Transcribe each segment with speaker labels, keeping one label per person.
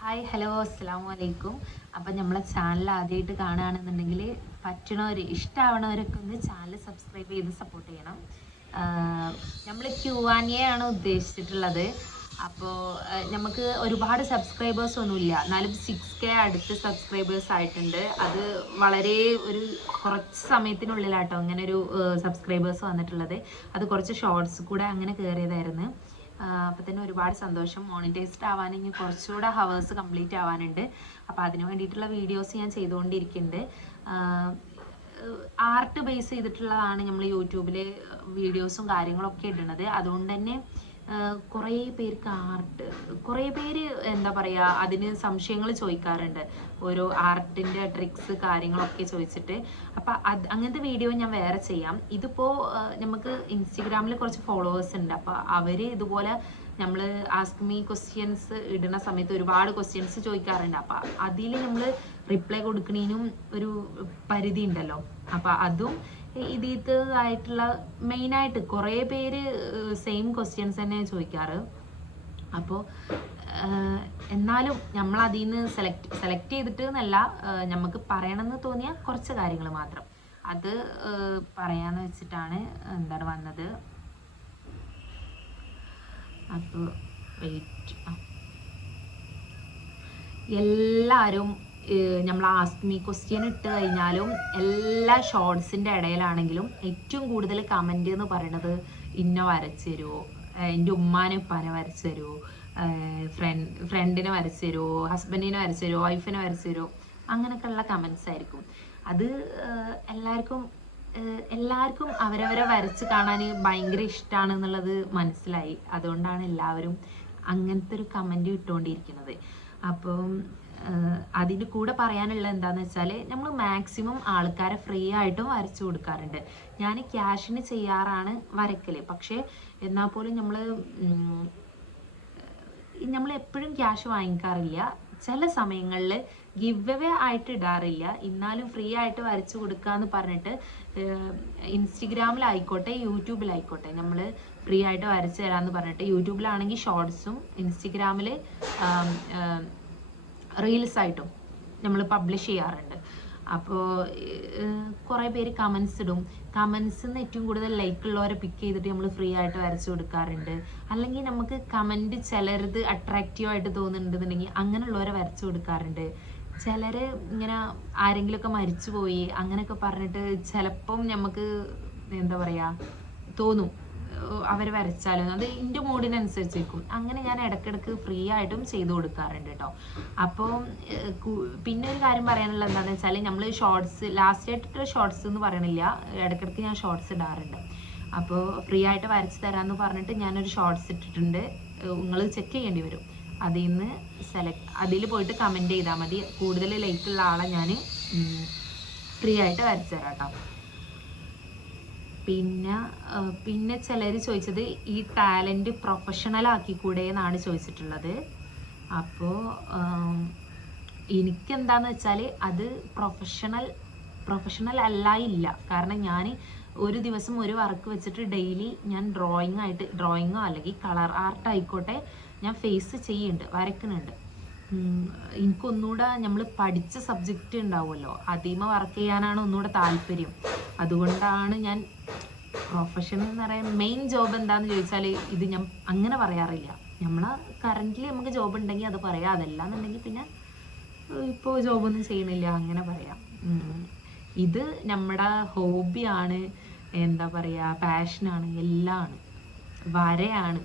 Speaker 1: Hi hello അസ്സാം വലൈക്കും അപ്പം നമ്മളെ ചാനൽ ആദ്യമായിട്ട് കാണുകയാണെന്നുണ്ടെങ്കിൽ പറ്റണവർ ഇഷ്ടമാവണവരൊക്കെ ഒന്ന് ചാനൽ സബ്സ്ക്രൈബ് ചെയ്ത് സപ്പോർട്ട് ചെയ്യണം. നമ്മൾ ക്യൂ ആണ് ഉദ്ദേശിച്ചിട്ടുള്ളത്. അപ്പോൾ നമുക്ക് ഒരുപാട് സബ്സ്ക്രൈബേഴ്സ് ഒന്നുമില്ല. എന്നാലും സിക്സ് കെ അടുത്ത് സബ്സ്ക്രൈബേഴ്സ് ആയിട്ടുണ്ട്. അത് വളരെ ഒരു കുറച്ച് സമയത്തിനുള്ളിലാട്ടോ അങ്ങനെ ഒരു സബ്സ്ക്രൈബേഴ്സ് വന്നിട്ടുള്ളത്. അത് കുറച്ച് ഷോർട്സ് കൂടെ അങ്ങനെ കയറിയതായിരുന്നു അപ്പോൾ തന്നെ ഒരുപാട് സന്തോഷം. മോണിറ്റൈസ്ഡ് ആവാൻ ഇനി കുറച്ചുകൂടെ ഹവേഴ്സ് കംപ്ലീറ്റ് ആവാനുണ്ട്. അപ്പോൾ അതിന് വേണ്ടിയിട്ടുള്ള വീഡിയോസ് ഞാൻ ചെയ്തുകൊണ്ടിരിക്കുന്നുണ്ട്. ആർട്ട് ബേസ് ചെയ്തിട്ടുള്ളതാണ് നമ്മൾ യൂട്യൂബിൽ വീഡിയോസും കാര്യങ്ങളൊക്കെ ഇടുന്നത്. അതുകൊണ്ട് തന്നെ കുറേ പേർക്ക് ആർട്ട് കുറേ പേര് എന്താ പറയുക അതിന് സംശയങ്ങൾ ചോദിക്കാറുണ്ട്. ഓരോ ആർട്ടിന്റെ ട്രിക്സ് കാര്യങ്ങളൊക്കെ ചോദിച്ചിട്ട്. അപ്പം അത് അങ്ങനത്തെ വീഡിയോ ഞാൻ വേറെ ചെയ്യാം. ഇതിപ്പോൾ നമുക്ക് ഇൻസ്റ്റഗ്രാമിൽ കുറച്ച് ഫോളോവേഴ്സ് ഉണ്ട്. അപ്പോൾ അവർ ഇതുപോലെ നമ്മൾ ആസ്ക് മീ ക്വസ്റ്റ്യൻസ് ഇടുന്ന സമയത്ത് ഒരുപാട് ക്വസ്റ്റ്യൻസ് ചോദിക്കാറുണ്ട്. അപ്പം അതിൽ നമ്മൾ റിപ്ലൈ കൊടുക്കുന്നതിനും ഒരു പരിധി ഉണ്ടല്ലോ അപ്പം അതും ഇതിതായിട്ടുള്ള മെയിനായിട്ട് കുറേ പേര് സെയിം ക്വസ്റ്റ്യൻസ് തന്നെ ചോദിക്കാറ്. അപ്പോൾ എന്നാലും നമ്മൾ അതിൽ നിന്ന് സെലക്ട് സെലക്ട് ചെയ്തിട്ട് എന്നല്ല നമുക്ക് പറയണമെന്ന് തോന്നിയ കുറച്ച് കാര്യങ്ങൾ മാത്രം. അത് പറയാന്ന് വെച്ചിട്ടാണ് എന്താണ് വന്നത്. അപ്പോൾ വെയിറ്റ് എല്ലാവരും നമ്മൾ ആസ്മി ക്വസ്റ്റ്യൻ ഇട്ട് കഴിഞ്ഞാലും എല്ലാ ഷോർട്സിന്റെ ഇടയിലാണെങ്കിലും ഏറ്റവും കൂടുതൽ കമന്റ് എന്ന് പറയണത് ഇന്ന വരച്ചു തരുമോ എന്റെ ഉമ്മാനെ ഉപ്പാനെ വരച്ചു തരുമോ ഫ്രണ്ട് ഫ്രണ്ടിനെ വരച്ചു തരുമോ ഹസ്ബൻഡിനെ വരച്ചു തരുമോ വൈഫിനെ വരച്ചു തരുമോ അങ്ങനെയൊക്കെയുള്ള കമൻസ് ആയിരിക്കും. അത് എല്ലാവർക്കും എല്ലാവർക്കും അവരവരെ വരച്ച് കാണാൻ ഭയങ്കര ഇഷ്ടമാണ് എന്നുള്ളത് മനസ്സിലായി. അതുകൊണ്ടാണ് എല്ലാവരും അങ്ങനത്തെ ഒരു കമന്റ് ഇട്ടുകൊണ്ടിരിക്കുന്നത് അപ്പം അതിന്റെ കൂടെ പറയാനുള്ള എന്താണെന്ന് വെച്ചാൽ നമ്മൾ മാക്സിമം ആൾക്കാരെ ഫ്രീ ആയിട്ടും വരച്ചു കൊടുക്കാറുണ്ട്. ഞാൻ ക്യാഷിന് ചെയ്യാറാണ് വരക്കൽ പക്ഷേ എന്നാൽ പോലും നമ്മൾ നമ്മൾ എപ്പോഴും ക്യാഷ് വാങ്ങിക്കാറില്ല. ചില സമയങ്ങളിൽ ഗിവ് അവേ ആയിട്ട് ഇടാറില്ല. എന്നാലും ഫ്രീ ആയിട്ട് വരച്ചു കൊടുക്കാന്ന് പറഞ്ഞിട്ട് ഇൻസ്റ്റഗ്രാമിലായിക്കോട്ടെ യൂട്യൂബിലായിക്കോട്ടെ നമ്മൾ ഫ്രീ ആയിട്ട് വരച്ചു തരാമെന്ന് പറഞ്ഞിട്ട് യൂട്യൂബിലാണെങ്കിൽ ഷോർട്സും ഇൻസ്റ്റഗ്രാമിൽ റീൽസ് ആയിട്ടും നമ്മൾ പബ്ലിഷ് ചെയ്യാറുണ്ട് അപ്പോൾ കുറേ പേര് കമൻസ് ഇടും. കമൻസിന്ന് ഏറ്റവും കൂടുതൽ ലൈക്ക് ഉള്ളവരെ പിക്ക് ചെയ്തിട്ട് നമ്മൾ ഫ്രീ ആയിട്ട് വരച്ചു കൊടുക്കാറുണ്ട്. അല്ലെങ്കിൽ നമുക്ക് കമന്റ് ചിലരത് അട്രാക്റ്റീവ് ആയിട്ട് തോന്നുന്നുണ്ടെന്നുണ്ടെങ്കിൽ അങ്ങനെയുള്ളവരെ വരച്ചു കൊടുക്കാറുണ്ട്. ചിലർ ഇങ്ങനെ ആരെങ്കിലുമൊക്കെ മരിച്ചു പോയി അങ്ങനെയൊക്കെ പറഞ്ഞിട്ട് ചിലപ്പം നമുക്ക് എന്താ പറയുക തോന്നും. അവർ വരച്ചാലും അത് എന്റെ മൂഡിനനുസരിച്ചിരിക്കും. അങ്ങനെ ഞാൻ ഇടയ്ക്കിടയ്ക്ക് ഫ്രീ ആയിട്ടും ചെയ്തു കൊടുക്കാറുണ്ട് കേട്ടോ അപ്പോൾ പിന്നെ ഒരു കാര്യം പറയാനുള്ളത് എന്താണെന്ന് വെച്ചാൽ നമ്മൾ ഷോർട്സ് ലാസ്റ്റ് ആയിട്ട് ഷോർട്സ് എന്ന് പറയണില്ല. ഇടയ്ക്കിടയ്ക്ക് ഞാൻ ഷോർട്സ് ഇടാറുണ്ട്. അപ്പോൾ ഫ്രീ ആയിട്ട് വരച്ച് തരാമെന്ന് പറഞ്ഞിട്ട് ഞാനൊരു ഷോർട്സ് ഇട്ടിട്ടുണ്ട്. നിങ്ങൾ ചെക്ക് ചെയ്യേണ്ടി വരും. അതിൽ നിന്ന് സെലക്ട് അതിൽ പോയിട്ട് കമന്റ് ചെയ്താൽ മതി. കൂടുതൽ ലൈക്കുള്ള ആളെ ഞാൻ ഫ്രീ ആയിട്ട് വരച്ചു തരാം കേട്ടോ പിന്നെ പിന്നെ ചിലർ ചോദിച്ചത് ഈ ടാലന്റ് പ്രൊഫഷണൽ ആക്കിക്കൂടെ എന്നാണ് ചോദിച്ചിട്ടുള്ളത്. അപ്പോൾ എനിക്കെന്താന്ന് വെച്ചാൽ അത് പ്രൊഫഷണൽ പ്രൊഫഷണൽ അല്ല ഇല്ല. കാരണം ഞാൻ ഒരു ദിവസം ഒരു വർക്ക് വെച്ചിട്ട് ഡെയിലി ഞാൻ ഡ്രോയിങ് ആയിട്ട് ഡ്രോയിങ്ങോ അല്ലെങ്കിൽ കളർ ആർട്ട് ആയിക്കോട്ടെ ഞാൻ ഫേസ് ചെയ്യുന്നുണ്ട് വരയ്ക്കുന്നുണ്ട് എനിക്കൊന്നുകൂടെ നമ്മൾ പഠിച്ച സബ്ജക്റ്റ് ഉണ്ടാവുമല്ലോ. അതിമ വർക്ക് ചെയ്യാനാണ് ഒന്നുകൂടെ താല്പര്യം. അതുകൊണ്ടാണ് ഞാൻ പ്രൊഫഷൻ എന്ന് പറയാൻ മെയിൻ ജോബ് എന്താന്ന് ചോദിച്ചാൽ ഇത് ഞാൻ അങ്ങനെ പറയാറില്ല. നമ്മൾ കറന്റ്ലി നമുക്ക് ജോബ് ഉണ്ടെങ്കിൽ അത് പറയാം. അതല്ലാന്നുണ്ടെങ്കിൽ പിന്നെ ഇപ്പോൾ ജോബൊന്നും ചെയ്യണില്ല. അങ്ങനെ പറയാം. ഇത് നമ്മുടെ ഹോബിയാണ് എന്താ പറയുക പാഷനാണ് എല്ലാം ആണ്. വരയാണ്.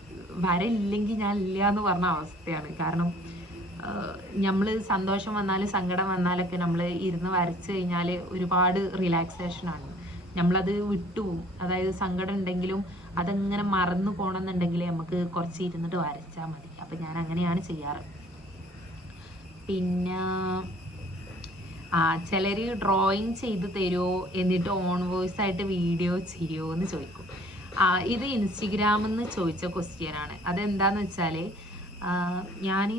Speaker 1: വര ഇല്ലെങ്കിൽ ഞാൻ ഇല്ല എന്ന് പറഞ്ഞ അവസ്ഥയാണ്. കാരണം നമ്മൾ സന്തോഷം വന്നാലും സങ്കടം വന്നാലൊക്കെ നമ്മൾ ഇരുന്ന് വരച്ച് കഴിഞ്ഞാൽ ഒരുപാട് റിലാക്സേഷനാണ് നമ്മളത് വിട്ടുപോകും അതായത് സങ്കടം ഉണ്ടെങ്കിലും അതങ്ങനെ മറന്നു പോകണമെന്നുണ്ടെങ്കിൽ നമുക്ക് കുറച്ച് ഇരുന്നിട്ട് വരച്ചാൽ മതി. അപ്പം ഞാൻ അങ്ങനെയാണ് ചെയ്യാറ്. പിന്നെ ആ ചിലർ ഡ്രോയിങ് ചെയ്ത് തരുമോ എന്നിട്ട് ഓൺ വോയിസ് ആയിട്ട് വീഡിയോ ചെയ്യുമോ എന്ന് ചോദിക്കും. ഇത് ഇൻസ്റ്റഗ്രാമിൽ നിന്ന് ചോദിച്ച ക്വസ്റ്റ്യനാണ് അതെന്താന്ന് വെച്ചാൽ ഞാൻ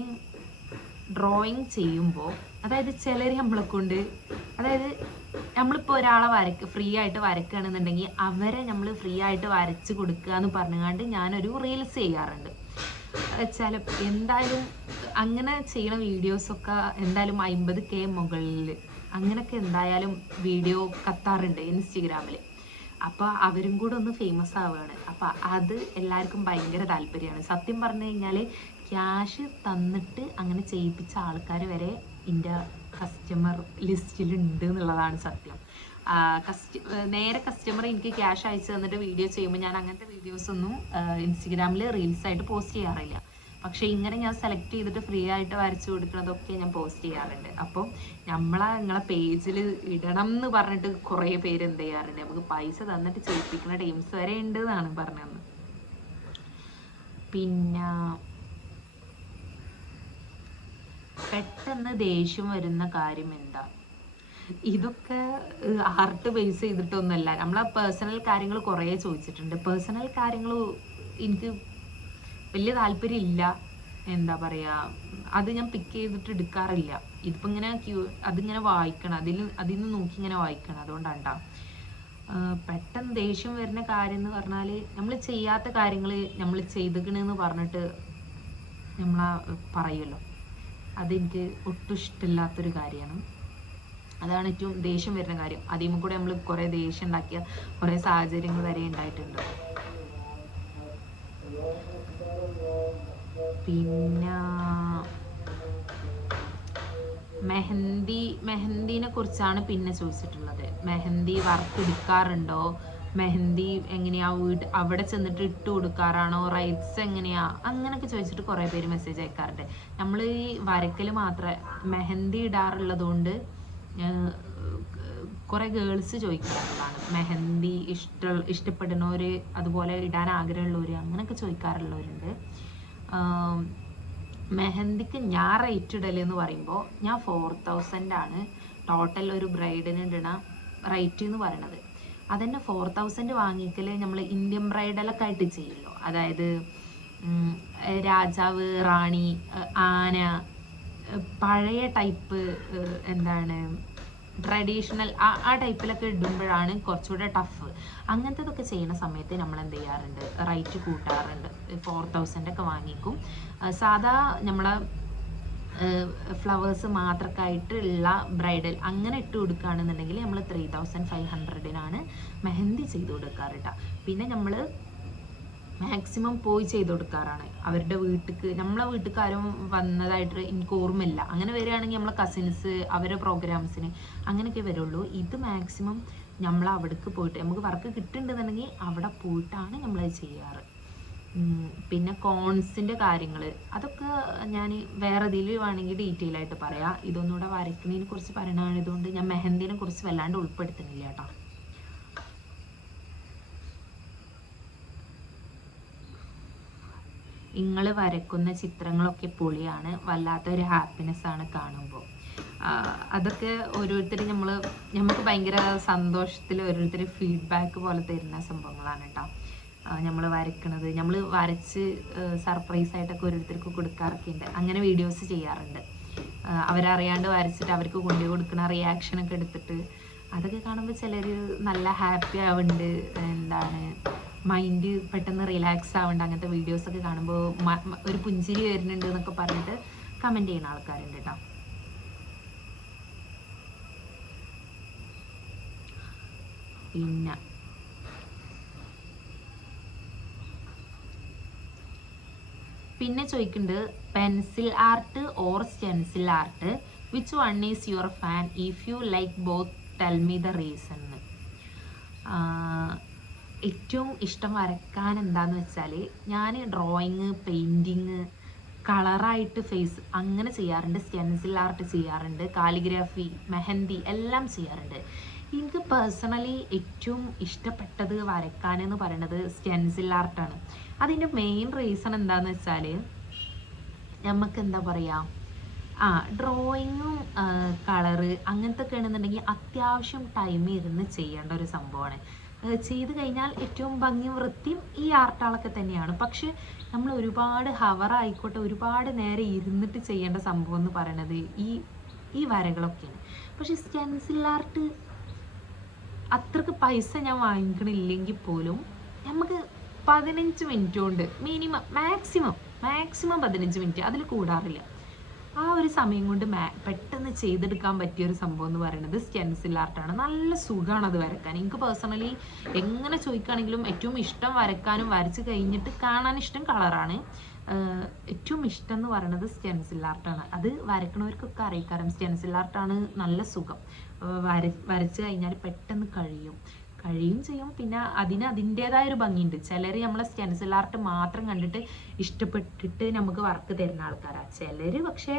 Speaker 1: ഡ്രോയിങ് ചെയ്യുമ്പോൾ അതായത് ചിലർ നമ്മളെ കൊണ്ട് അതായത് നമ്മളിപ്പോൾ ഒരാളെ വരക്ക് ഫ്രീ ആയിട്ട് വരക്കുകയാണെന്നുണ്ടെങ്കിൽ അവരെ നമ്മൾ ഫ്രീ ആയിട്ട് വരച്ച് കൊടുക്കുക എന്ന് പറഞ്ഞുകൊണ്ട് ഞാനൊരു റീൽസ് ചെയ്യാറുണ്ട്. ചില എന്തായാലും അങ്ങനെ ചെയ്യണ വീഡിയോസൊക്കെ എന്തായാലും അമ്പത് കെ മുകളിൽ അങ്ങനെയൊക്കെ എന്തായാലും വീഡിയോ കത്താറുണ്ട് ഇൻസ്റ്റഗ്രാമിൽ അപ്പോൾ അവരും കൂടെ ഒന്ന് ഫേമസ് ആവുകയാണ്. അപ്പോൾ അത് എല്ലാവർക്കും ഭയങ്കര താല്പര്യമാണ്. സത്യം പറഞ്ഞു കഴിഞ്ഞാൽ ക്യാഷ് തന്നിട്ട് അങ്ങനെ ചെയ്യിപ്പിച്ച ആൾക്കാർ വരെ എന്റെ കസ്റ്റമർ ലിസ്റ്റിലുണ്ട് എന്നുള്ളതാണ് സത്യം. കസ്റ്റ നേരെ കസ്റ്റമർ എനിക്ക് ക്യാഷ് അയച്ചു തന്നിട്ട് വീഡിയോ ചെയ്യുമ്പോൾ ഞാൻ അങ്ങനത്തെ വീഡിയോസ് ഒന്നും ഇൻസ്റ്റഗ്രാമിൽ റീൽസ് ആയിട്ട് പോസ്റ്റ് ചെയ്യാറില്ല. പക്ഷേ ഇങ്ങനെ ഞാൻ സെലക്ട് ചെയ്തിട്ട് ഫ്രീ ആയിട്ട് വരച്ചു കൊടുക്കുന്നതൊക്കെ ഞാൻ പോസ്റ്റ് ചെയ്യാറുണ്ട്. അപ്പം നമ്മളെ നിങ്ങളെ പേജിൽ ഇടണം എന്ന് പറഞ്ഞിട്ട് കുറേ പേര് എന്ത് ചെയ്യാറുണ്ട്? നമുക്ക് പൈസ തന്നിട്ട് ചെയ്യിപ്പിക്കുന്ന ടീംസ് വരെ ഉണ്ട് എന്നാണ് പറഞ്ഞത്. പിന്നെ പെട്ടെന്ന് ദേഷ്യം വരുന്ന കാര്യം എന്താ? ഇതൊക്കെ ഹാർട്ട് ബേസ് ചെയ്തിട്ടൊന്നുമല്ല. നമ്മളെ പേഴ്സണൽ കാര്യങ്ങൾ കുറേ ചോദിച്ചിട്ടുണ്ട്. പേഴ്സണൽ കാര്യങ്ങൾ എനിക്ക് വലിയ താല്പര്യം ഇല്ല എന്താ പറയാ അത് ഞാൻ പിക്ക് ചെയ്തിട്ട് എടുക്കാറില്ല. ഇതിപ്പോ ഇങ്ങനെ ക്യൂ അതിങ്ങനെ വായിക്കണം. അതിൽ അതിൽ നിന്ന് നോക്കി ഇങ്ങനെ വായിക്കണം. അതുകൊണ്ടാണ്ടാ. പെട്ടെന്ന് ദേഷ്യം വരുന്ന കാര്യം എന്ന് പറഞ്ഞാൽ നമ്മൾ ചെയ്യാത്ത കാര്യങ്ങൾ നമ്മൾ ചെയ്തിക്കണെന്ന് പറഞ്ഞിട്ട് നമ്മളാ പറയുമല്ലോ അതെനിക്ക് ഒട്ടും ഇഷ്ടമില്ലാത്തൊരു കാര്യമാണ്. അതാണ് ഏറ്റവും ദേഷ്യം വരുന്ന കാര്യം. അതിൽ കൂടെ നമ്മൾ കുറേ ദേഷ്യം ഉണ്ടാക്കിയ കുറേ സാഹചര്യങ്ങൾ വരെ ഉണ്ടായിട്ടുണ്ട്. പിന്നെ മെഹന്തി മെഹന്തിനെ കുറിച്ചാണ് പിന്നെ ചോദിച്ചിട്ടുള്ളത്. മെഹന്തി വർക്ക് എടുക്കാറുണ്ടോ മെഹന്തി എങ്ങനെയാ വീട് അവിടെ ചെന്നിട്ട് ഇട്ട് കൊടുക്കാറാണോ? റൈറ്റ്സ് എങ്ങനെയാ? അങ്ങനെയൊക്കെ ചോദിച്ചിട്ട് കുറേ പേര് മെസ്സേജ് അയക്കാറുണ്ട്. നമ്മൾ ഈ വരക്കൽ മാത്രമേ മെഹന്തി ഇടാറുള്ളത് കൊണ്ട് കുറേ ഗേൾസ് ചോദിക്കാറുള്ളതാണ്. മെഹന്തി ഇഷ്ട ഇഷ്ടപ്പെടുന്നവർ അതുപോലെ ഇടാൻ ആഗ്രഹമുള്ളവർ അങ്ങനെയൊക്കെ ചോദിക്കാറുള്ളവരുണ്ട്. മെഹന്തിക്ക് ഞാൻ റേറ്റ് ഇടൽ എന്ന് പറയുമ്പോൾ ഞാൻ ഫോർ തൗസൻഡ് ആണ്. ടോട്ടൽ ഒരു ബ്രൈഡിന് ഇടണ റേറ്റ് എന്ന് പറയണത്. അതന്നെ ഫോർ തൗസൻഡ് വാങ്ങിക്കൽ നമ്മൾ ഇന്ത്യൻ ബ്രൈഡലൊക്കെ ആയിട്ട് ചെയ്യുമല്ലോ അതായത് രാജാവ് റാണി ആന പഴയ ടൈപ്പ് എന്താണ് ട്രഡീഷണൽ ആ ആ ടൈപ്പിലൊക്കെ ഇടുമ്പോഴാണ് കുറച്ചുകൂടെ ടഫ് അങ്ങനത്തതൊക്കെ ചെയ്യുന്ന സമയത്ത് നമ്മൾ എന്ത് ചെയ്യാറുണ്ട്? റേറ്റ് കൂട്ടാറുണ്ട്. ഫോർ തൗസൻഡ് ഒക്കെ വാങ്ങിക്കും. സാധാ നമ്മളെ ഫ്ലവേഴ്സ് മാത്രക്കായിട്ടുള്ള ബ്രൈഡൽ അങ്ങനെ ഇട്ട് കൊടുക്കുകയാണെന്നുണ്ടെങ്കിൽ നമ്മൾ ത്രീ തൗസൻഡ് ഫൈവ് ഹൺഡ്രഡിനാണ് മെഹന്തി ചെയ്ത് കൊടുക്കാറ് ട്ടോ. പിന്നെ നമ്മൾ മാക്സിമം പോയി ചെയ്ത് കൊടുക്കാറാണ്. അവരുടെ വീട്ടിക്ക് നമ്മളെ വീട്ടുകാരും വന്നതായിട്ട് എനിക്ക് ഓർമ്മയില്ല. അങ്ങനെ വരികയാണെങ്കിൽ നമ്മളെ കസിൻസ് അവരുടെ പ്രോഗ്രാംസിന് അങ്ങനെയൊക്കെ വരുള്ളൂ. ഇത് മാക്സിമം നമ്മൾ അവിടേക്ക് പോയിട്ട് നമുക്ക് വർക്ക് കിട്ടുന്നുണ്ടെന്നുണ്ടെങ്കിൽ അവിടെ പോയിട്ടാണ് നമ്മളത് ചെയ്യാറ്. പിന്നെ കോൺസിന്റെ കാര്യങ്ങൾ അതൊക്കെ ഞാൻ വേറെ ഇതിൽ വേണമെങ്കിൽ ഡീറ്റെയിൽ ആയിട്ട് പറയാം. ഇതൊന്നുകൂടെ വരയ്ക്കുന്നതിനെ കുറിച്ച് പറയണതുകൊണ്ട് ഞാൻ മെഹന്തിനെ കുറിച്ച് വല്ലാണ്ട് ഉൾപ്പെടുത്തുന്നില്ല കേട്ടോ. നിങ്ങൾ വരക്കുന്ന ചിത്രങ്ങളൊക്കെ പൊളിയാണ് വല്ലാത്തൊരു ഹാപ്പിനെസ് ആണ് കാണുമ്പോൾ അതൊക്കെ ഓരോരുത്തർ നമ്മൾ നമുക്ക് ഭയങ്കര സന്തോഷത്തിൽ ഓരോരുത്തർ ഫീഡ്ബാക്ക് പോലെ തരുന്ന സംഭവങ്ങളാണ് കേട്ടോ. നമ്മൾ വരയ്ക്കുന്നത് നമ്മൾ വരച്ച് സർപ്രൈസ് ആയിട്ടൊക്കെ ഓരോരുത്തർക്ക് കൊടുക്കാറൊക്കെ ഉണ്ട് അങ്ങനെ വീഡിയോസ് ചെയ്യാറുണ്ട്. അവരറിയാണ്ട് വരച്ചിട്ട് അവർക്ക് കൊണ്ടു കൊടുക്കുന്ന റിയാക്ഷനൊക്കെ എടുത്തിട്ട് അതൊക്കെ കാണുമ്പോൾ ചിലർ നല്ല ഹാപ്പി ആവുന്നുണ്ട് എന്താണ് മൈൻഡ് പെട്ടെന്ന് റിലാക്സ് ആവുന്നുണ്ട് അങ്ങനത്തെ വീഡിയോസൊക്കെ കാണുമ്പോൾ ഒരു പുഞ്ചിരി വരുന്നുണ്ട് എന്നൊക്കെ പറഞ്ഞിട്ട് കമന്റ് ചെയ്യുന്ന ആൾക്കാരുണ്ട് കേട്ടോ പിന്നെ പിന്നെ ചോദിക്കുന്നുണ്ട് pencil art or stencil art which one is your fan if you like both tell me the reason ഏറ്റവും ഇഷ്ടം വരക്കാൻ എന്താണെന്ന് വെച്ചാൽ ഞാൻ ഡ്രോയിങ് പെയിന്റിങ് കളറായിട്ട് ഫേസ് അങ്ങനെ ചെയ്യാറുണ്ട് സ്റ്റെൻസിൽ ആർട്ട് ചെയ്യാറുണ്ട് കാലിഗ്രാഫി മെഹന്തി എല്ലാം ചെയ്യാറുണ്ട്. എനിക്ക് പേഴ്സണലി ഏറ്റവും ഇഷ്ടപ്പെട്ടത് വരക്കാൻ എന്ന് പറയുന്നത് സ്റ്റെൻസിൽ ആർട്ടാണ് അതിന്റെ മെയിൻ റീസൺ എന്താണെന്ന് വെച്ചാൽ നമുക്ക് എന്താ പറയുക ആ ഡ്രോയിങ്ങും കളറ് അങ്ങനത്തെ ഒക്കെ ആണെന്നുണ്ടെങ്കിൽ അത്യാവശ്യം ടൈം ഇരുന്ന് ചെയ്യേണ്ട ഒരു സംഭവമാണ്. ചെയ്ത് കഴിഞ്ഞാൽ ഏറ്റവും ഭംഗിയും വൃത്തിയും ഈ ആർട്ടാളൊക്കെ തന്നെയാണ്. പക്ഷെ നമ്മൾ ഒരുപാട് ഹവർ ആയിക്കോട്ടെ ഒരുപാട് നേരെ ഇരുന്നിട്ട് ചെയ്യേണ്ട സംഭവം എന്ന് പറയണത് ഈ ഈ വരകളൊക്കെയാണ്. പക്ഷെ സ്റ്റെൻസിൽ ആർട്ട് അത്രയ്ക്ക് പൈസ ഞാൻ വാങ്ങിക്കണില്ലെങ്കിൽ പോലും നമുക്ക് പതിനഞ്ച് മിനിറ്റ് കൊണ്ട് മിനിമം മാക്സിമം മാക്സിമം പതിനഞ്ച് മിനിറ്റ് അതിൽ കൂടാറില്ല. ആ ഒരു സമയം കൊണ്ട് പെട്ടെന്ന് ചെയ്തെടുക്കാൻ പറ്റിയ ഒരു സംഭവം എന്ന് പറയുന്നത് സ്റ്റെൻസിൽ ആർട്ടാണ് നല്ല സുഖമാണ് അത് വരക്കാൻ. എനിക്ക് പേഴ്സണലി എങ്ങനെ ചോദിക്കുകയാണെങ്കിലും ഏറ്റവും ഇഷ്ടം വരക്കാനും വരച്ച് കഴിഞ്ഞിട്ട് കാണാൻ ഇഷ്ടം കളറാണ് ഏറ്റവും ഇഷ്ടം എന്ന് പറയുന്നത് സ്റ്റെൻസിൽ ആർട്ടാണ് അത് വരക്കണവർക്കൊക്കെ അറിയിക്കാറും സ്റ്റെൻസിൽ ആർട്ടാണ് നല്ല സുഖം. വര വരച്ച് കഴിഞ്ഞാൽ പെട്ടെന്ന് കഴിയും. കഴിയും ചെയ്യും. പിന്നെ അതിന് അതിന്റെതായ ഒരു ഭംഗിയുണ്ട്. ചിലർ നമ്മളെ സ്റ്റെൻസിൽ ആർട്ട് മാത്രം കണ്ടിട്ട് ഇഷ്ടപ്പെട്ടിട്ട് നമുക്ക് വർക്ക് തരുന്ന ആൾക്കാരാണ് ചിലർ പക്ഷേ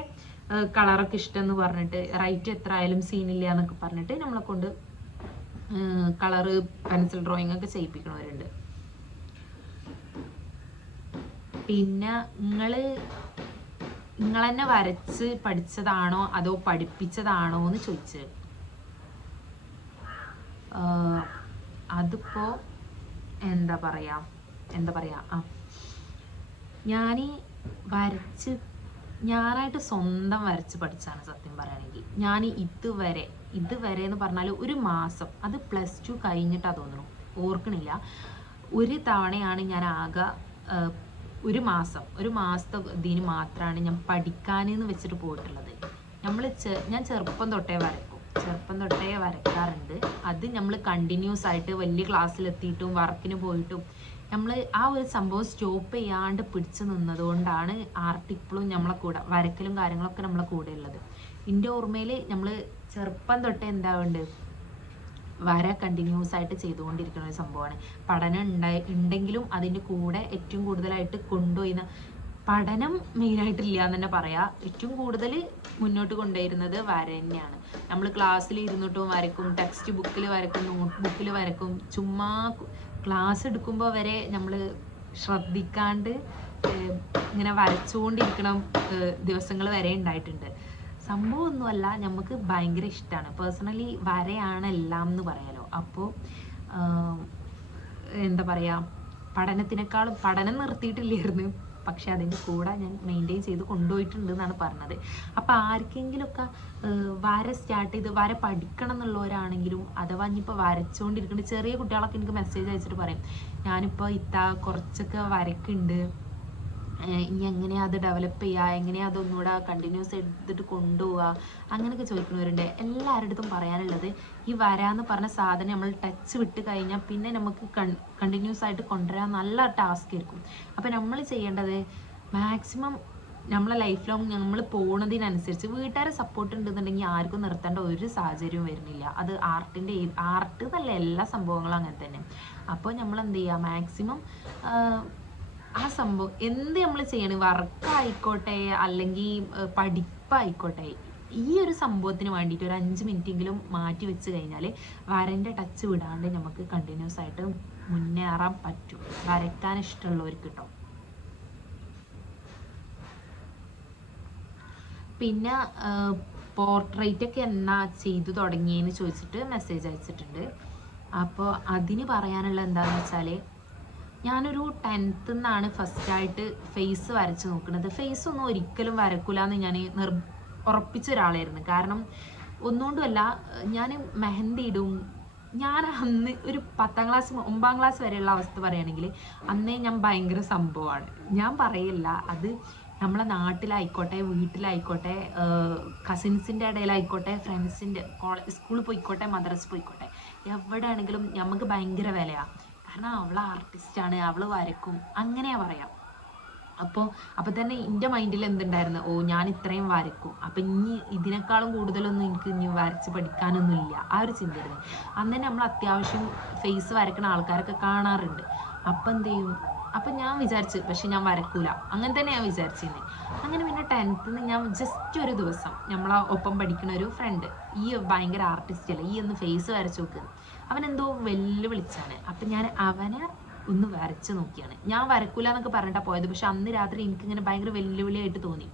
Speaker 1: കളറൊക്കെ ഇഷ്ടം എന്ന് പറഞ്ഞിട്ട് റൈറ്റ് എത്ര ആയാലും സീനില്ല എന്നൊക്കെ പറഞ്ഞിട്ട് നമ്മളെ കൊണ്ട് കളറ് പെൻസിൽ ഡ്രോയിങ് ഒക്കെ ചെയ്യിപ്പിക്കണവരുണ്ട്. പിന്നെ നിങ്ങൾ നിങ്ങൾ തന്നെ വരച്ച് പഠിച്ചതാണോ അതോ പഠിപ്പിച്ചതാണോ എന്ന് ചോദിച്ചത് അതിപ്പോ എന്താ പറയാ എന്താ പറയാ ആ. ഞാൻ വരച്ച് ഞാനായിട്ട് സ്വന്തം വരച്ച് പഠിച്ചാണ് സത്യം പറയുകയാണെങ്കിൽ ഞാൻ ഇതുവരെ ഇതുവരെ എന്ന് പറഞ്ഞാൽ ഒരു മാസം അത് പ്ലസ് ടു കഴിഞ്ഞിട്ടാ തോന്നുന്നു. ഓർക്കണില്ല. ഒരു തവണയാണ് ഞാൻ ആകെ ഒരു മാസം ഒരു മാസത്തെ ഇതിന് മാത്രമാണ് ഞാൻ പഠിക്കാനെന്ന് വെച്ചിട്ട് പോയിട്ടുള്ളത്. നമ്മൾ ഞാൻ ചെറുപ്പം തൊട്ടേ വരക്കും. ചെറുപ്പം തൊട്ടേ വരക്കാറുണ്ട്. അത് നമ്മൾ കണ്ടിന്യൂസ് ആയിട്ട് വലിയ ക്ലാസ്സിലെത്തിയിട്ടും വർക്കിന് പോയിട്ടും നമ്മൾ ആ ഒരു സംഭവം സ്റ്റോപ്പ് ചെയ്യാണ്ട് പിടിച്ചു നിന്നതുകൊണ്ടാണ് ആർട്ട് ഇപ്പോഴും നമ്മളെ കൂടെ വരക്കലും കാര്യങ്ങളൊക്കെ നമ്മളെ കൂടെ ഉള്ളത്. എന്റെ ഓർമ്മയിൽ നമ്മൾ ചെറുപ്പം തൊട്ടേ എന്താവുണ്ട് വര കണ്ടിന്യൂസ് ആയിട്ട് ചെയ്തുകൊണ്ടിരിക്കുന്ന ഒരു സംഭവമാണ്. പഠനം ഉണ്ടായി ഉണ്ടെങ്കിലും അതിന്റെ കൂടെ ഏറ്റവും കൂടുതലായിട്ട് കൊണ്ടുപോയിന്ന പഠനം മെയിനായിട്ടില്ല എന്ന് തന്നെ പറയാം. ഏറ്റവും കൂടുതൽ മുന്നോട്ട് കൊണ്ടുവരുന്നത് വര തന്നെയാണ്. നമ്മൾ ക്ലാസ്സിൽ ഇരുന്നിട്ടും വരക്കും ടെക്സ്റ്റ് ബുക്കിൽ വരക്കും നോട്ട് ബുക്കിൽ വരക്കും ചുമ്മാ ക്ലാസ് എടുക്കുമ്പോൾ വരെ നമ്മൾ ശ്രദ്ധിക്കാണ്ട് ഇങ്ങനെ വരച്ചുകൊണ്ടിരിക്കണം ദിവസങ്ങൾ വരെ ഉണ്ടായിട്ടുണ്ട്. സംഭവം ഒന്നുമല്ല നമുക്ക് ഭയങ്കര ഇഷ്ടമാണ് പേഴ്സണലി വരയാണ് എല്ലാം എന്ന് പറയാലോ. അപ്പോൾ എന്താ പറയുക പഠനത്തിനേക്കാളും പഠനം നിർത്തിയിട്ടില്ലായിരുന്നു. പക്ഷെ അതിന്റെ കൂടെ ഞാൻ മെയിന്റെയിൻ ചെയ്ത് കൊണ്ടുപോയിട്ടുണ്ട് എന്നാണ് പറഞ്ഞത്. അപ്പോൾ ആർക്കെങ്കിലുമൊക്കെ വര സ്റ്റാർട്ട് ചെയ്ത് വര പഠിക്കണം എന്നുള്ളവരാണെങ്കിലും അഥവാ ഇനിയിപ്പോൾ വരച്ചുകൊണ്ടിരിക്കുന്ന ചെറിയ കുട്ടികളൊക്കെ എനിക്ക് മെസ്സേജ് അയച്ചിട്ട് പറയും ഞാനിപ്പോൾ ഇത്ത കുറച്ചൊക്കെ വരക്കുണ്ട്. ഇനി എങ്ങനെയാ അത് ഡെവലപ്പ് ചെയ്യുക എങ്ങനെയാ അത് ഒന്നൂടെ കണ്ടിന്യൂസ് എടുത്തിട്ട് കൊണ്ടുപോവുക അങ്ങനെയൊക്കെ ചോദിക്കുന്നവരുണ്ട്. എല്ലാവരുടെ അടുത്തും പറയാനുള്ളത് ഈ വരാന്ന് പറഞ്ഞ സാധനം നമ്മൾ ടച്ച് വിട്ട് കഴിഞ്ഞാൽ പിന്നെ നമുക്ക് കണ്ടിന്യൂസ് ആയിട്ട് കൊണ്ടുവരാൻ നല്ല ടാസ്ക് ആയിരിക്കും. അപ്പോൾ നമ്മൾ ചെയ്യേണ്ടത് മാക്സിമം നമ്മളെ ലൈഫ് ലോങ് നമ്മൾ പോണതിനനുസരിച്ച് വീട്ടുകാരെ സപ്പോർട്ട് ഉണ്ടെന്നുണ്ടെങ്കിൽ ആർക്കും നിർത്തേണ്ട ഒരു സാഹചര്യവും വരുന്നില്ല. അത് ആർട്ടിന്റെ ആർട്ട് എന്നല്ല എല്ലാ സംഭവങ്ങളും അങ്ങനെ തന്നെ. അപ്പോൾ നമ്മൾ എന്ത് ചെയ്യുക മാക്സിമം ആ സംഭവം എന്ത് നമ്മൾ ചെയ്യണം? വർക്കായിക്കോട്ടെ അല്ലെങ്കിൽ പഠിപ്പായിക്കോട്ടെ. ഈ ഒരു സംഭവത്തിന് വേണ്ടിയിട്ട് ഒരു അഞ്ച് മിനിറ്റെങ്കിലും മാറ്റി വെച്ച് കഴിഞ്ഞാൽ വരന്റെ ടച്ച് വിടാണ്ട് നമുക്ക് കണ്ടിന്യൂസ് ആയിട്ട് മുന്നേറാൻ പറ്റും. വരയ്ക്കാൻ ഇഷ്ടമുള്ളവർക്ക് കേട്ടോ പിന്നെ പോർട്രേറ്റ് ഒക്കെ എന്നാ ചെയ്തു തുടങ്ങിയെന്ന് ചോദിച്ചിട്ട് മെസ്സേജ് അയച്ചിട്ടുണ്ട്. അപ്പോൾ അതിന് പറയാനുള്ള എന്താണെന്ന് വെച്ചാൽ ഞാനൊരു ടെൻത്ത് നിന്നാണ് ഫസ്റ്റായിട്ട് ഫേസ് വരച്ച് നോക്കുന്നത് ഫേസ് ഒന്നും ഒരിക്കലും വരക്കൂല എന്ന് ഞാൻ നിർ ഉറപ്പിച്ച ഒരാളായിരുന്നു. കാരണം ഒന്നുകൊണ്ടുമല്ല ഞാൻ മെഹന്തി ഇടും ഞാൻ അന്ന് ഒരു പത്താം ക്ലാസ് ഒമ്പതാം ക്ലാസ് വരെയുള്ള അവസ്ഥ പറയുകയാണെങ്കിൽ അന്നേ ഞാൻ ഭയങ്കര സംഭവമാണ് ഞാൻ പറയില്ല അത് നമ്മളെ നാട്ടിലായിക്കോട്ടെ വീട്ടിലായിക്കോട്ടെ കസിൻസിന്റെ ഇടയിലായിക്കോട്ടെ ഫ്രണ്ട്സിന്റെ കോളേജ് സ്കൂളിൽ പോയിക്കോട്ടെ മദ്രസ് പോയിക്കോട്ടെ എവിടെയാണെങ്കിലും നമുക്ക് ഭയങ്കര വിലയാണ് കാരണം അവൾ ആർട്ടിസ്റ്റാണ് അവൾ വരക്കും അങ്ങനെയാ പറയാം. അപ്പോൾ അപ്പോൾ തന്നെ എന്റെ മൈൻഡിൽ എന്തുണ്ടായിരുന്നു? ഓ ഞാൻ ഇത്രയും വരക്കും അപ്പം ഇനി ഇതിനേക്കാളും കൂടുതലൊന്നും എനിക്ക് ഇനി വരച്ച് പഠിക്കാനൊന്നും ഇല്ല. ആ ഒരു ചിന്തയായിരുന്നു. അന്ന് തന്നെ നമ്മൾ അത്യാവശ്യം ഫേസ് വരക്കുന്ന ആൾക്കാരൊക്കെ കാണാറുണ്ട്. അപ്പം എന്ത് ചെയ്യും? അപ്പം ഞാൻ വിചാരിച്ചു പക്ഷെ ഞാൻ വരക്കൂല. അങ്ങനെ തന്നെ ഞാൻ വിചാരിച്ചിരുന്നത് അങ്ങനെ പിന്നെ ടെൻത്തിൽ നിന്ന് ഞാൻ ജസ്റ്റ് ഒരു ദിവസം നമ്മളെ ഒപ്പം പഠിക്കുന്ന ഒരു ഫ്രണ്ട് ഈ ഭയങ്കര ആർട്ടിസ്റ്റ് അല്ലേ ഈ ഒന്ന് ഫേസ് വരച്ചു നോക്ക്. അവൻ എന്തോ വെല്ലുവിളിച്ചാണ്. അപ്പം ഞാൻ അവനെ ഒന്ന് വരച്ചു നോക്കിയാണ്. ഞാൻ വരക്കൂല എന്നൊക്കെ പറഞ്ഞിട്ടാണ് പോയത് പക്ഷെ അന്ന് രാത്രി എനിക്കിങ്ങനെ ഭയങ്കര വെല്ലുവിളിയായിട്ട് തോന്നി.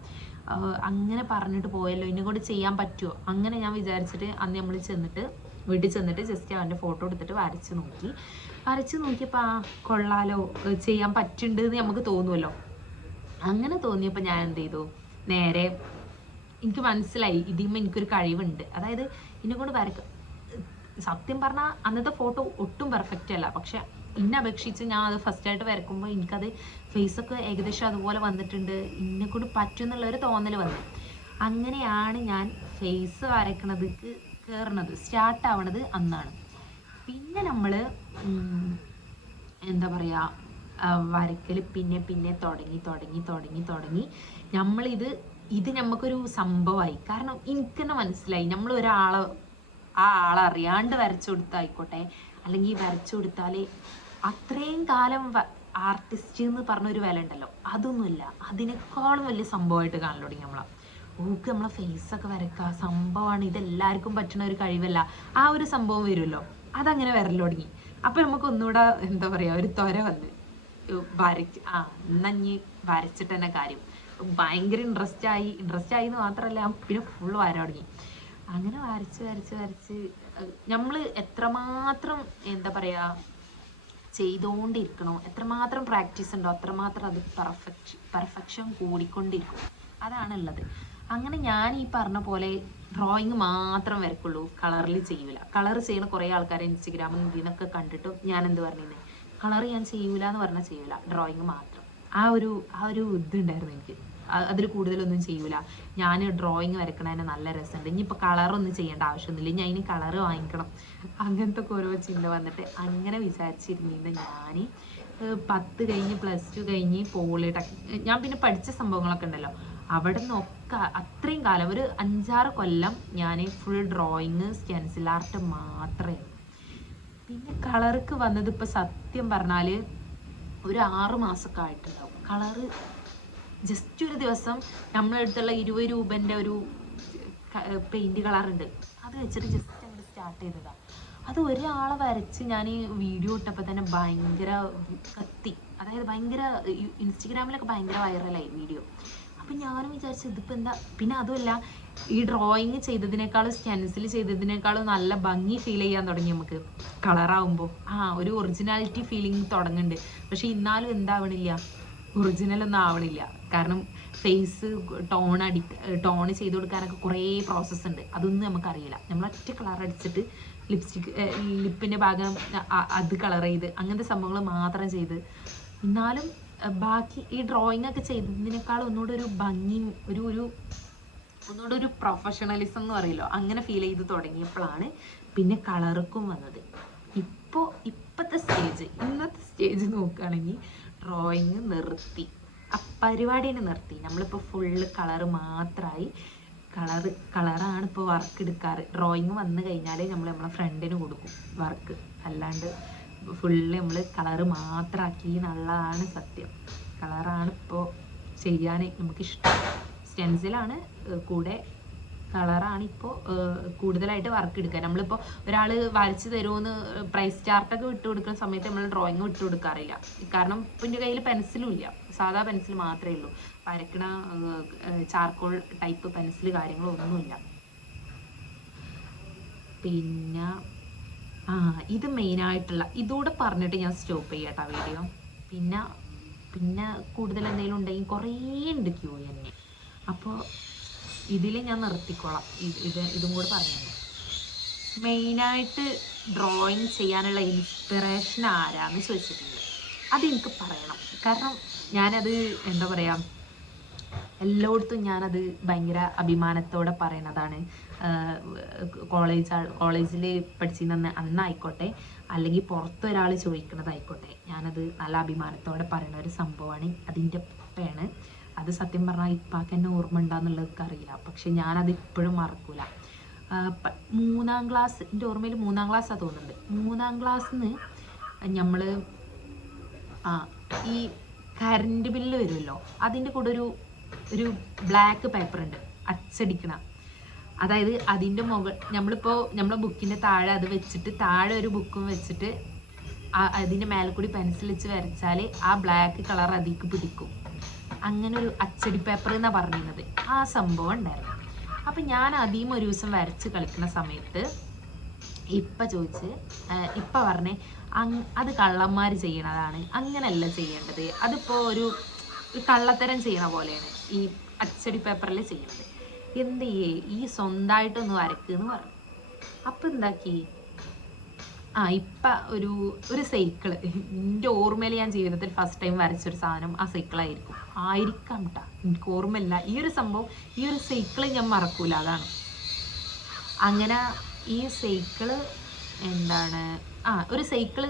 Speaker 1: അങ്ങനെ പറഞ്ഞിട്ട് പോയല്ലോ ഇനി കൊണ്ട് ചെയ്യാൻ പറ്റുമോ അങ്ങനെ ഞാൻ വിചാരിച്ചിട്ട് അന്ന് നമ്മൾ ചെന്നിട്ട് വീട്ടിൽ ചെന്നിട്ട് ജസ്റ്റ് അവന്റെ ഫോട്ടോ എടുത്തിട്ട് വരച്ച് നോക്കി. വരച്ച് നോക്കിയപ്പോൾ ആ കൊള്ളാലോ ചെയ്യാൻ പറ്റുന്നുണ്ട് എന്ന് നമുക്ക് തോന്നുമല്ലോ അങ്ങനെ തോന്നിയപ്പോൾ ഞാൻ എന്ത് ചെയ്തു? നേരെ എനിക്ക് മനസ്സിലായി ഇതിമ്മ എനിക്കൊരു കഴിവുണ്ട്. അതായത് ഇതിനെ കൊണ്ട് വരക്ക സത്യം പറഞ്ഞാൽ അന്നത്തെ ഫോട്ടോ ഒട്ടും പെർഫെക്റ്റ് അല്ല. പക്ഷെ ഇന്നെ അപേക്ഷിച്ച് ഞാൻ അത് ഫസ്റ്റ് ആയിട്ട് വരക്കുമ്പോൾ എനിക്കത് ഫേസൊക്കെ ഏകദേശം അതുപോലെ വന്നിട്ടുണ്ട്. ഇന്നെ കൊണ്ട് പറ്റും എന്നുള്ളൊരു തോന്നൽ വന്നു. അങ്ങനെയാണ് ഞാൻ ഫേസ് വരക്കണത് കയറണത് സ്റ്റാർട്ട് ആവണത് അന്നാണ്. പിന്നെ നമ്മൾ എന്താ പറയുക വരക്കൽ പിന്നെ പിന്നെ തുടങ്ങി തുടങ്ങി തുടങ്ങി തുടങ്ങി. നമ്മളിത് ഇത് നമുക്കൊരു സംഭവമായി കാരണം എനിക്ക് തന്നെ മനസ്സിലായി. നമ്മൾ ഒരാളെ ആ ആളെ അറിയാണ്ട് വരച്ചു കൊടുത്തായിക്കോട്ടെ. അല്ലെങ്കിൽ വരച്ചു കൊടുത്താൽ അത്രയും കാലം ആർട്ടിസ്റ്റ് എന്ന് പറഞ്ഞൊരു വില ഉണ്ടല്ലോ അതൊന്നുമില്ല അതിനേക്കാളും വലിയ സംഭവമായിട്ട് കാണാൻ തുടങ്ങി നമ്മളെ. ഓക്ക് നമ്മളെ ഫേസൊക്കെ വരക്കുക സംഭവമാണ് ഇതെല്ലാവർക്കും പറ്റുന്ന ഒരു കഴിവല്ല. ആ ഒരു സംഭവം വരുമല്ലോ അതങ്ങനെ വരൽ തുടങ്ങി അപ്പൊ നമുക്ക് ഒന്നുകൂടെ എന്താ പറയാ ഒരു ത്വര വന്ന്. വരച്ച് ആ നഞ്ഞി വരച്ചിട്ട് തന്നെ കാര്യം. ഭയങ്കര ഇൻട്രസ്റ്റ് ആയി ഇൻട്രസ്റ്റ് ആയി എന്ന് മാത്രമല്ല പിന്നെ ഫുൾ വര തുടങ്ങി. അങ്ങനെ വരച്ച് വരച്ച് വരച്ച് നമ്മൾ എത്രമാത്രം എന്താ പറയാ ചെയ്തുകൊണ്ടിരിക്കണോ എത്രമാത്രം പ്രാക്ടീസ് ഉണ്ടോ അത്രമാത്രം അത് പെർഫെക്ഷൻ പെർഫെക്ഷൻ കൂടിക്കൊണ്ടിരിക്കും. അതാണുള്ളത്. അങ്ങനെ ഞാൻ ഈ പറഞ്ഞ പോലെ ഡ്രോയിങ് മാത്രം വരക്കുള്ളൂ കളറിൽ ചെയ്യൂല. കളർ ചെയ്യുന്ന കുറേ ആൾക്കാരെ ഇൻസ്റ്റഗ്രാമിൽ ഇതിനൊക്കെ കണ്ടിട്ടും ഞാൻ എന്ത് പറഞ്ഞിരുന്നത് കളർ ഞാൻ ചെയ്യൂല എന്ന് പറഞ്ഞാൽ ചെയ്യൂല ഡ്രോയിങ് മാത്രം. ആ ഒരു ആ ഒരു ഇതുണ്ടായിരുന്നു എനിക്ക്. അതിൽ കൂടുതലൊന്നും ചെയ്യൂല. ഞാൻ ഡ്രോയിങ് വരക്കണതിന് നല്ല രസമുണ്ട് ഇനിയിപ്പോൾ കളറൊന്നും ചെയ്യേണ്ട ആവശ്യമൊന്നുമില്ല. ഞാൻ ഇനി കളർ വാങ്ങിക്കണം. അങ്ങനത്തെ ഓരോ ചിന്ത വന്നിട്ട് അങ്ങനെ വിചാരിച്ചിരുന്നിരുന്ന ഞാൻ പത്ത് കഴിഞ്ഞ് പ്ലസ് ടു കഴിഞ്ഞ് പോളിടെക് ഞാൻ പിന്നെ പഠിച്ച സംഭവങ്ങളൊക്കെ ഉണ്ടല്ലോ. അവിടെ നിന്നൊക്കെ അത്രയും കാലം ഒരു അഞ്ചാറ് കൊല്ലം ഞാൻ ഫുൾ ഡ്രോയിങ് സ്റ്റെൻസിൽ ആർട്ട് മാത്രമേ പിന്നെ കളർക്ക് വന്നത് ഇപ്പം സത്യം പറഞ്ഞാൽ ഒരു ആറ് മാസമൊക്കെ ആയിട്ടുണ്ടാവും. കളറ് ജസ്റ്റ് ഒരു ദിവസം നമ്മളെടുത്തുള്ള ഇരുപത് രൂപന്റെ ഒരു പെയിന്റ് കളറുണ്ട് അത് വെച്ചിട്ട് ജസ്റ്റ് അങ്ങോട്ട് സ്റ്റാർട്ട് ചെയ്തതാണ് അത് ഒരാളെ വരച്ച് ഞാൻ ഈ വീഡിയോ ഇട്ടപ്പോൾ തന്നെ ഭയങ്കര കത്തി. അതായത് ഭയങ്കര ഇൻസ്റ്റഗ്രാമിലൊക്കെ ഭയങ്കര വൈറലായി വീഡിയോ അപ്പം ഞാനും വിചാരിച്ചു ഇതിപ്പോൾ എന്താ? പിന്നെ അതുമല്ല ഈ ഡ്രോയിങ് ചെയ്തതിനേക്കാളും സ്റ്റെൻസിൽ ചെയ്തതിനേക്കാളും നല്ല ഭംഗി ഫീൽ ചെയ്യാൻ തുടങ്ങി നമുക്ക്. കളറാവുമ്പോൾ ആ ഒരു ഒറിജിനാലിറ്റി ഫീലിംഗ് തുടങ്ങുന്നുണ്ട്. പക്ഷെ ഇന്നാലും എന്താവണില്ല? ഒറിജിനൽ ഒന്നും ആവണില്ല. കാരണം ഫേസ് ടോൺ അടി ടോൺ ചെയ്ത് കൊടുക്കാനൊക്കെ കുറേ പ്രോസസ്സ് ഉണ്ട്. അതൊന്നും നമുക്കറിയില്ല. നമ്മൾ ഒറ്റ കളർ അടിച്ചിട്ട് ലിപ്സ്റ്റിക് ലിപ്പിന്റെ ഭാഗം അത് കളർ ചെയ്ത് അങ്ങനത്തെ സംഭവങ്ങൾ മാത്രം ചെയ്ത് എന്നാലും ബാക്കി ഈ ഡ്രോയിങ് ഒക്കെ ചെയ്തതിനേക്കാൾ ഒന്നുകൂടെ ഒരു ഭംഗി ഒരു ഒരു ഒന്നുകൂടെ ഒരു പ്രൊഫഷണലിസം എന്ന് പറയുമല്ലോ അങ്ങനെ ഫീൽ ചെയ്ത് തുടങ്ങിയപ്പോഴാണ് പിന്നെ കളർക്കും വന്നത്. ഇപ്പോൾ ഇപ്പോഴത്തെ സ്റ്റേജ് ഇന്നത്തെ സ്റ്റേജ് നോക്കുകയാണെങ്കിൽ ഡ്രോയിങ് നിർത്തി. ആ പരിപാടിനെ നിർത്തി. നമ്മളിപ്പോൾ ഫുള്ള് കളർ മാത്രമായി കളർ കളറാണ് ഇപ്പോൾ വർക്ക് എടുക്കാറ്. ഡ്രോയിങ് വന്നു കഴിഞ്ഞാൽ നമ്മൾ നമ്മളെ ഫ്രണ്ടിന് കൊടുക്കും വർക്ക് അല്ലാണ്ട് ഫുള്ള് നമ്മൾ കളറ് മാത്രമാക്കി എന്നുള്ളതാണ് സത്യം. കളറാണ് ഇപ്പോൾ ചെയ്യാൻ നമുക്കിഷ്ടം. സ്റ്റെൻസിലാണ് കൂടെ കളറാണ് ഇപ്പോൾ കൂടുതലായിട്ട് വർക്ക് എടുക്കുക. നമ്മളിപ്പോൾ ഒരാൾ വരച്ച് തരുമെന്ന് പ്രൈസ് ചാർട്ടൊക്കെ വിട്ടു കൊടുക്കുന്ന സമയത്ത് നമ്മൾ ഡ്രോയിങ് വിട്ടു കൊടുക്കാറില്ല. കാരണം ഇപ്പം എന്റെ കയ്യിൽ പെൻസിലും ഇല്ല. സാധാ പെൻസിൽ മാത്രമേ ഉള്ളൂ. വരക്കണ ചാർക്കോൾ ടൈപ്പ് പെൻസിൽ കാര്യങ്ങളൊന്നുമില്ല. പിന്നെ ആ ഇത് മെയിനായിട്ടുള്ള ഇതോടെ പറഞ്ഞിട്ട് ഞാൻ സ്റ്റോപ്പ് ചെയ്യാട്ടോ വീഡിയോ പിന്നെ പിന്നെ കൂടുതൽ എന്തെങ്കിലും ഉണ്ടെങ്കിൽ കുറേ ഉണ്ട് ക്യൂ തന്നെ. അപ്പോൾ ഇതിൽ ഞാൻ നിർത്തിക്കോളാം. ഇത് ഇത് ഇതും കൂടെ പറഞ്ഞു മെയിനായിട്ട് ഡ്രോയിങ് ചെയ്യാനുള്ള ഇൻസ്പിറേഷൻ ആരാന്ന് ചോദിച്ചിട്ടുണ്ട്. അതെനിക്ക് പറയണം. കാരണം ഞാനത് എന്താ പറയുക എല്ലായിടത്തും ഞാനത് ഭയങ്കര അഭിമാനത്തോടെ പറയുന്നതാണ് കോളേജ് കോളേജിൽ പഠിച്ചിരുന്ന അന്നായിക്കോട്ടെ അല്ലെങ്കിൽ പുറത്തൊരാൾ ചോദിക്കുന്നതായിക്കോട്ടെ ഞാനത് നല്ല അഭിമാനത്തോടെ പറയുന്ന ഒരു സംഭവമാണ്. അതിന്റെ ഉപ്പയാണ് അത് സത്യം പറഞ്ഞാൽ ഇപ്പാക്ക് എന്നെ ഓർമ്മ ഉണ്ടാകുന്നുള്ളത് അറിയില്ല. പക്ഷെ ഞാനത് ഇപ്പോഴും മറക്കൂല. മൂന്നാം ക്ലാസ് എന്റെ ഓർമ്മയിൽ മൂന്നാം ക്ലാസ്സാണ് തോന്നുന്നുണ്ട്. മൂന്നാം ക്ലാസ്സിൽ നിന്ന് നമ്മൾ ആ ഈ കറണ്ട് ബില്ല് വരുമല്ലോ അതിന്റെ കൂടെ ഒരു ഒരു ബ്ലാക്ക് പേപ്പർ ഉണ്ട് അച്ചടിക്കണ അതായത് അതിന്റെ മുകൾ നമ്മളിപ്പോൾ നമ്മളെ ബുക്കിന്റെ താഴെ അത് വെച്ചിട്ട് താഴെ ഒരു ബുക്കും വെച്ചിട്ട് അതിന്റെ മേലെ കൂടി പെൻസിൽ വെച്ച് വരച്ചാൽ ആ ബ്ലാക്ക് കളർ അതിക്ക് പിടിക്കും. അങ്ങനെ ഒരു അച്ചടി പേപ്പർ എന്നാണ് പറഞ്ഞിരുന്നത്. ആ സംഭവം ഉണ്ടായിരുന്നു. അപ്പം ഞാൻ അധികം ഒരു ദിവസം വരച്ച് കളിക്കുന്ന സമയത്ത് ഇപ്പം ചോദിച്ച് ഇപ്പം പറഞ്ഞേ അത് കള്ളന്മാർ ചെയ്യണതാണ് അങ്ങനെയല്ല ചെയ്യേണ്ടത്. അതിപ്പോൾ ഒരു കള്ളത്തരം ചെയ്യണ പോലെയാണ് ഈ അച്ചടി പേപ്പറിൽ ചെയ്യുന്നത് എന്ത് ചെയ്യേ ഈ സ്വന്തമായിട്ടൊന്ന് വരക്ക് എന്ന് പറഞ്ഞു. അപ്പം എന്താക്കി? ആ ഇപ്പം ഒരു ഒരു സൈക്കിൾ. എന്റെ ഓർമ്മയിൽ ഞാൻ ജീവിതത്തിൽ ഫസ്റ്റ് ടൈം വരച്ചൊരു സാധനം ആ സൈക്കിളായിരിക്കും. ആയിരിക്കാം കേട്ടോ എനിക്ക് ഓർമ്മയില്ല. ഈ ഒരു സംഭവം ഈ ഒരു സൈക്കിൾ ഞാൻ മറക്കൂല. അതാണ്. അങ്ങനെ ഈ സൈക്കിൾ എന്താണ്? ആ ഒരു സൈക്കിൾ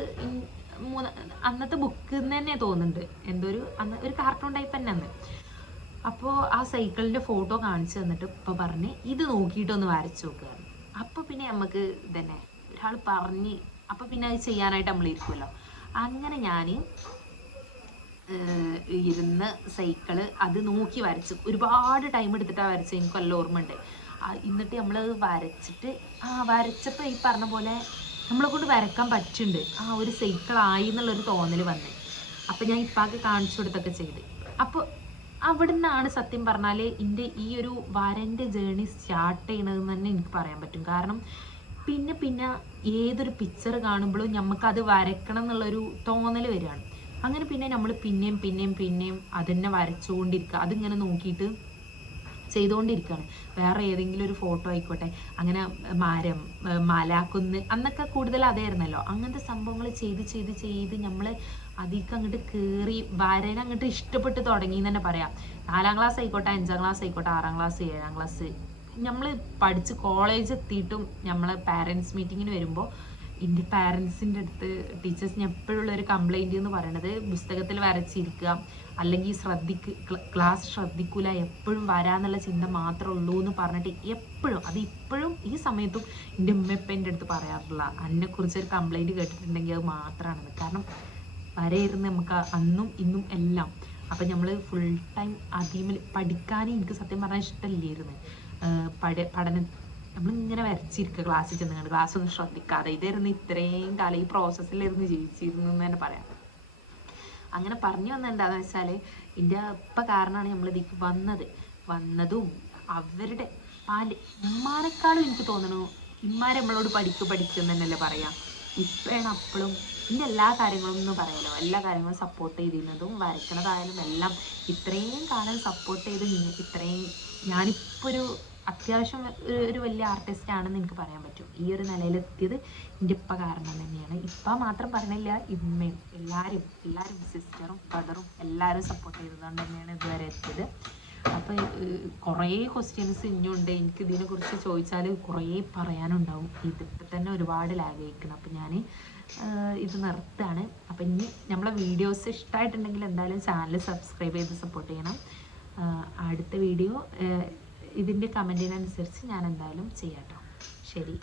Speaker 1: മൂന്ന് അന്നത്തെ ബുക്ക് തന്നെ തോന്നുന്നുണ്ട്. എന്തോ ഒരു അന്ന് ഒരു കാർട്ടൂൺ ടൈപ്പ് തന്നെ അന്ന് അപ്പോൾ ആ സൈക്കിളിന്റെ ഫോട്ടോ കാണിച്ചു തന്നിട്ട് ഇപ്പോൾ പറഞ്ഞ് ഇത് നോക്കിയിട്ടൊന്ന് വരച്ചു നോക്കുകയാണ് അപ്പോൾ പിന്നെ നമുക്ക് ഇതന്നെ ഒരാൾ പറഞ്ഞ് അപ്പോൾ പിന്നെ അത് ചെയ്യാനായിട്ട് നമ്മൾ ഇരിക്കുമല്ലോ അങ്ങനെ ഞാൻ ഇരുന്ന് സൈക്കിൾ അത് നോക്കി വരച്ചു. ഒരുപാട് ടൈം എടുത്തിട്ടാണ് വരച്ചത് എനിക്ക് നല്ല ഓർമ്മയുണ്ട്. എന്നിട്ട് നമ്മൾ വരച്ചിട്ട് ആ വരച്ചപ്പോൾ ഈ പറഞ്ഞ പോലെ നമ്മളെ കൊണ്ട് വരക്കാൻ പറ്റുന്നുണ്ട് ആ ഒരു സൈക്കിളായി എന്നുള്ളൊരു തോന്നൽ വന്നേ. അപ്പോൾ ഞാൻ ഇപ്പാക്ക് കാണിച്ചു കൊടുത്തൊക്കെ ചെയ്ത്. അപ്പോൾ അവിടെ നിന്നാണ് സത്യം പറഞ്ഞാൽ എന്റെ ഈ ഒരു വരന്റെ ജേണി സ്റ്റാർട്ട് ചെയ്യണതെന്ന് തന്നെ എനിക്ക് പറയാൻ പറ്റും. കാരണം പിന്നെ പിന്നെ ഏതൊരു പിക്ചർ കാണുമ്പോഴും നമുക്കത് വരക്കണം എന്നുള്ളൊരു തോന്നൽ വരികയാണ്. അങ്ങനെ പിന്നെ നമ്മൾ പിന്നെയും പിന്നെയും പിന്നെയും അതന്നെ വരച്ചുകൊണ്ടിരിക്കുക അതിങ്ങനെ നോക്കിയിട്ട് ചെയ്തുകൊണ്ടിരിക്കുകയാണ് വേറെ ഏതെങ്കിലും ഒരു ഫോട്ടോ ആയിക്കോട്ടെ അങ്ങനെ മരം മല കുന്ന് അന്നൊക്കെ കൂടുതൽ അതായിരുന്നല്ലോ. അങ്ങനത്തെ സംഭവങ്ങൾ ചെയ്ത് ചെയ്ത് ചെയ്ത് നമ്മൾ അതിക്ക് അങ്ങോട്ട് കയറി വരനെ അങ്ങോട്ട് ഇഷ്ടപ്പെട്ട് തുടങ്ങി എന്ന് തന്നെ പറയാം. നാലാം ക്ലാസ് ആയിക്കോട്ടെ അഞ്ചാം ക്ലാസ് ആയിക്കോട്ടെ ആറാം ക്ലാസ് ഏഴാം ക്ലാസ് നമ്മൾ പഠിച്ച് കോളേജ് എത്തിയിട്ടും നമ്മൾ പാരൻസ് മീറ്റിങ്ങിന് വരുമ്പോൾ എന്റെ പാരൻസിന്റെ അടുത്ത് ടീച്ചേഴ്സിന് എപ്പോഴുള്ള ഒരു കംപ്ലൈന്റ് എന്ന് പറയുന്നത് പുസ്തകത്തിൽ വരച്ചിരിക്കുക. അല്ലെങ്കിൽ ശ്രദ്ധിക്ക് ക്ലാസ് ശ്രദ്ധിക്കൂല എപ്പോഴും വരാന്നുള്ള ചിന്ത മാത്രമേ ഉള്ളൂ എന്ന് പറഞ്ഞിട്ട് എപ്പോഴും അത് ഇപ്പോഴും ഈ സമയത്തും എന്റെ ഉമ്മയപ്പന്റെ അടുത്ത് പറയാറുള്ള എന്നെക്കുറിച്ച് ഒരു കംപ്ലൈന്റ് കേട്ടിട്ടുണ്ടെങ്കിൽ അത് മാത്രമാണ് കാരണം വരയിരുന്ന് നമുക്ക് അന്നും ഇന്നും എല്ലാം. അപ്പം നമ്മൾ ഫുൾ ടൈം അതീമിൽ പഠിക്കാനും എനിക്ക് സത്യം പറഞ്ഞാൽ ഇഷ്ടമില്ലായിരുന്നു പഠ പഠനം നമ്മളിങ്ങനെ വരച്ചിരിക്കുക ക്ലാസ്സിൽ ചെന്നുകൊണ്ട് ക്ലാസ് ഒന്നും ശ്രദ്ധിക്കാതെ. ഇതായിരുന്നു ഇത്രയും കാലം. ഈ പ്രോസസ്സിലായിരുന്നു ജീവിച്ചിരുന്നു എന്ന് തന്നെ പറയാം. അങ്ങനെ പറഞ്ഞു വന്നത് എന്താണെന്ന് വെച്ചാൽ ഇതിന്റെ ഇപ്പം കാരണമാണ് നമ്മൾ ഇതിലേക്ക് വന്നത്. വന്നതും അവരുടെ പാൽ ഇമ്മാരെക്കാളും എനിക്ക് തോന്നുന്നു ഇമ്മാരെ നമ്മളോട് പഠിക്ക് പഠിക്കും തന്നെയല്ലേ പറയാം. ഇപ്പോഴാണ് അപ്പോഴും എന്റെ എല്ലാ കാര്യങ്ങളും എന്ന് പറയാലോ എല്ലാ കാര്യങ്ങളും സപ്പോർട്ട് ചെയ്തിരുന്നതും വരയ്ക്കണതായാലും എല്ലാം ഇത്രയും കാലം സപ്പോർട്ട് ചെയ്ത് ഇത്രയും ഞാനിപ്പോൾ ഒരു അത്യാവശ്യം ഒരു വലിയ ആർട്ടിസ്റ്റ് ആണെന്ന് എനിക്ക് പറയാൻ പറ്റും. ഈ ഒരു നിലയിലെത്തിയത് എന്റെ ഇപ്പ കാരണം തന്നെയാണ്. ഇപ്പ മാത്രം പറഞ്ഞില്ല ഇമ്മയും എല്ലാവരും എല്ലാവരും സിസ്റ്ററും ബ്രദറും എല്ലാവരും സപ്പോർട്ട് ചെയ്തതുകൊണ്ട് തന്നെയാണ് ഇതുവരെ എത്തിയത്. അപ്പോൾ കുറേ ക്വസ്റ്റ്യൻസ് ഇനിയുണ്ട്. എനിക്ക് ഇതിനെക്കുറിച്ച് ചോദിച്ചാൽ കുറേ പറയാനുണ്ടാവും. ഇതിപ്പോൾ തന്നെ ഒരുപാട് ലാഗ് അയക്കണം അപ്പോൾ ഞാൻ ഇത് നിർത്താണ് അപ്പം ഇനി നമ്മളെ വീഡിയോസ് ഇഷ്ടമായിട്ടുണ്ടെങ്കിൽ എന്തായാലും ചാനൽ സബ്സ്ക്രൈബ് ചെയ്ത് സപ്പോർട്ട് ചെയ്യണം. അടുത്ത വീഡിയോ ഇതിന്റെ കമന്റിനനുസരിച്ച് ഞാൻ എന്തായാലും ചെയ്യാം കേട്ടോ ശരി.